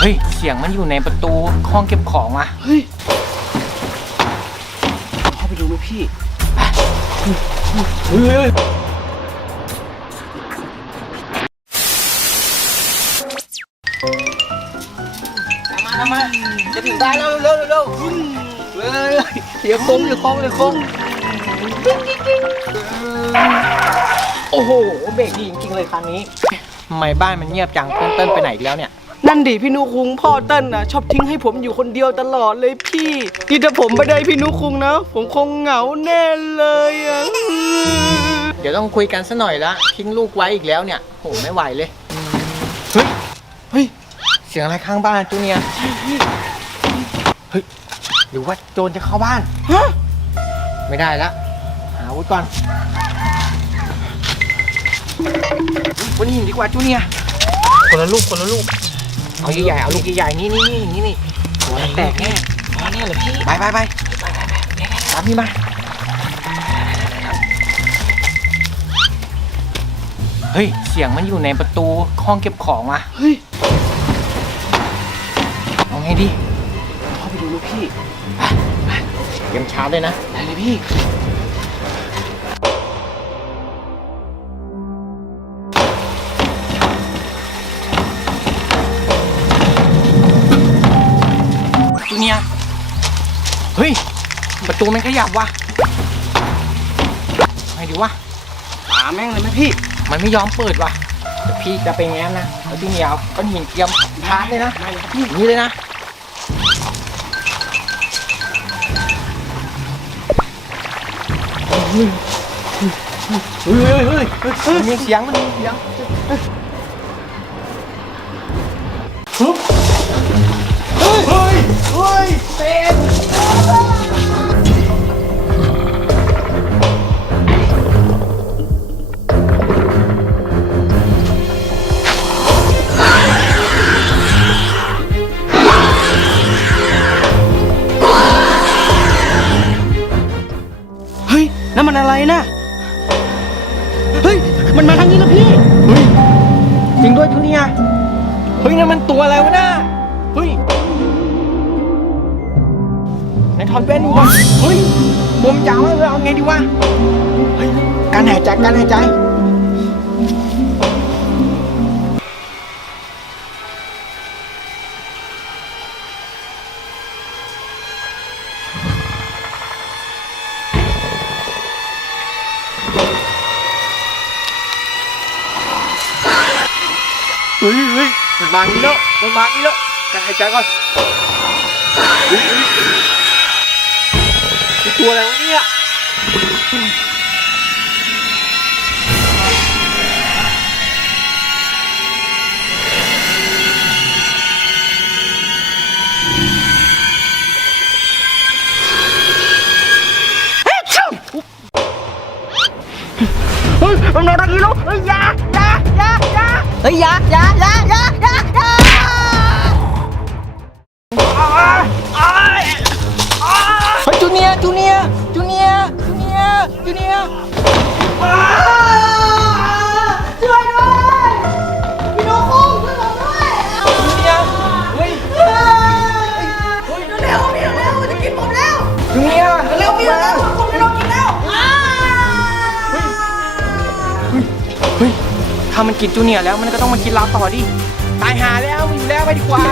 เฮ้ย เสียงมันอยู่ในประตูห้องเก็บของว่ะเฮ้ยเข้าไปดูไหมพี่เฮ้ยมามาจะถึงบ้านแล้วเร็วเร็วเร็วเร็วเดี๋ยวโค้งเดี๋ยวโค้งเดี๋ยวโค้งโอ้โหเบรกดีจริงๆเลยคันนี้ทำไมบ้านมันเงียบจังเติ้ลเติ้ลไปไหนอีกแล้วเนี่ย นั่นดิพี่นุคุงพ่อเติ้ลน่ะชอบทิ้งให้ผมอยู่คนเดียวตลอดเลยพี่นี่ถ้าผมไม่ได้พี่นุคุงนะ ผมคงเหงาแน่เลยอะเดี๋ยวต้องคุยกันซะหน่อยละทิ้งลูกไว้อีกแล้วเนี่ยโหไม่ไหวเลยเฮ้ยเฮ้ยเสียงอะไรข้างบ้านจูเนียร์เฮ้ยหรือว่าโจรจะเข้าบ้านฮะไม่ได้ละหาอาวุธก่อนวันนี้หินดีกว่าจูเนียร์คนละลูกคนละลูก เอาใหญ่ๆเอาลูกใหญ่ๆนี่นี่นี่นี่นี่หัวมันแตกแน่อ๋อแน่เหรอพี่ไปไปไปตามพี่มาเฮ้ยเสียงมันอยู่ในประตูห้องเก็บของว่ะเฮ้ยเอาไงดีเข้าไปดูไหมพี่เตรียมชาร์จเลยนะได้เลยพี่ เฮ้ย ประตูมันขยับว่ะไงดีวะตาแม่งเลยไหมพี่ มันไม่ยอมเปิดว่ะเดี๋ยวพี่จะไปแง้มนะแล้วจูเนียร์เอาก้อนหินเตรียมชาร์จเลยนะได้เลยครับพี่นี่เลยนะเฮ้ยเฮ้ยเฮ้ยมันมีเสียงมันมีเสียงเฮ้ยเฮ้ยเฮ้ยเป็น อะไรนะเฮ้ย มันมาทางนี้แล้วพี่ เฮ้ย จริงด้วยจูเนียร์เฮ้ยนั่นมันตัวอะไรวะน่าเฮ้ยในทอนเป็นดูก่อนเฮ้ยมุมยาวมากเลยเอาไงดีวะ เฮ้ย การหายใจ การหายใจ เฮ้ยเฮ้ยมันมางี้แล้วมันมางี้แล้วกันหายใจก่อนเฮ้ยเฮ้ยตัวอะไรวะเนี่ย ฮ้ยมันมาทางนี้แล้วเฮ้ยอยาอยาอยาอยา เฮ้ยอยาอยาอยาอยาอยา เฮ้ย ถ้ามันกินจูเนียร์แล้วมันก็ต้องมากินเราต่อดิ ตายหาแล้วมันอยู่แล้วไปดีกว่า